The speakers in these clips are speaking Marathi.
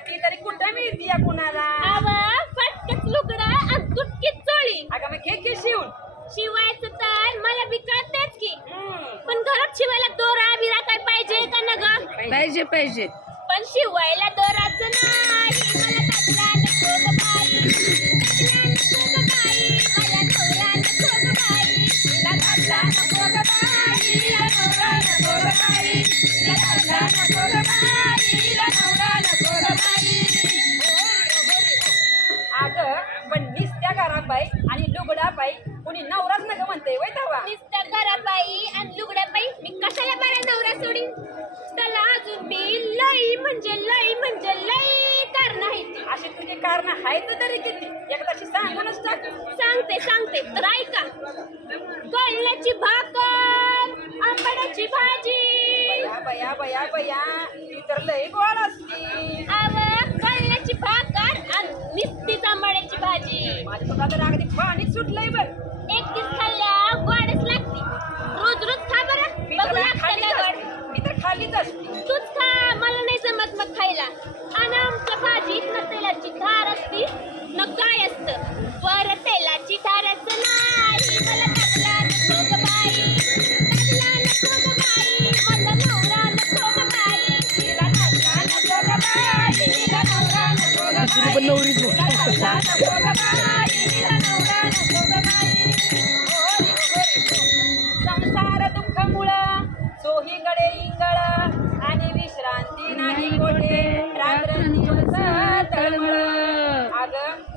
ती तरी कुठं मिळती या कुणाला आव फटकच लुगडं आणि तुटकीच चोळी अगं मग घे की शिवून शिवायचं तर मला बी कळतेच की हम्म. पण घरात शिवायला दोरा बिरा काय पाहिजे का ना ग पाहिजे. पाहिजे पण शिवायला दोराचं नाही. मला अशी तुझी कारण आहेत तरी किती? एकदाशी सांगूनच टाक. सांगते सांगते. तर ऐका. गळण्याची भाकर आंबाड्याची भाजी. बया बया बया ती तर लई गोड असती. आव गळण्याची भाकर आणि निस्तीच आंबाड्याची भाजी. माझ्या तुला तर अगदी पाणीच सुटलंय बघ. एक दिवस खाल्ल्या गोडच लागते. रोज रोज खा बरं. मी बघू तर लागतं खालीच असते. गोड मी तर खालीच असते. तूच खा. खायला आणि आमच्या भाजीत न तेलाची धार असती न काय असतं. वर तेलाची धारच नाही मला टाकला नको ग बाई. टाकला नको ग बाई. मला नवरा नको ग बाई. तिला दादला नको ग बाई. तिला नवरा नको ग तुझी पण बाई. नवरीच तिला दादला नको ग बाई.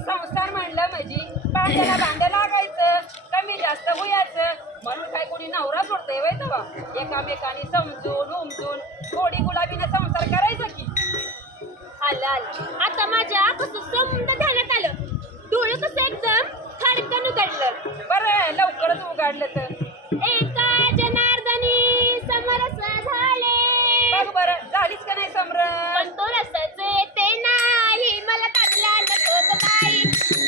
संसार म्हणलं म्हणजे भांड्याला भांडं लागायचं कमी जास्त होयाचं. म्हणून काय कोणी नवरा सोडतंय वय तेव्हा एकामेकाने समजून उमजून गोडी गुलाबीने संसार करायचा की. आलं आलं. आता माझ्या कसं समज ध्यानात आलं. डोळं कसं एकदम खडकन उघडलं. बरं लवकरच उघडलं तर. एका नको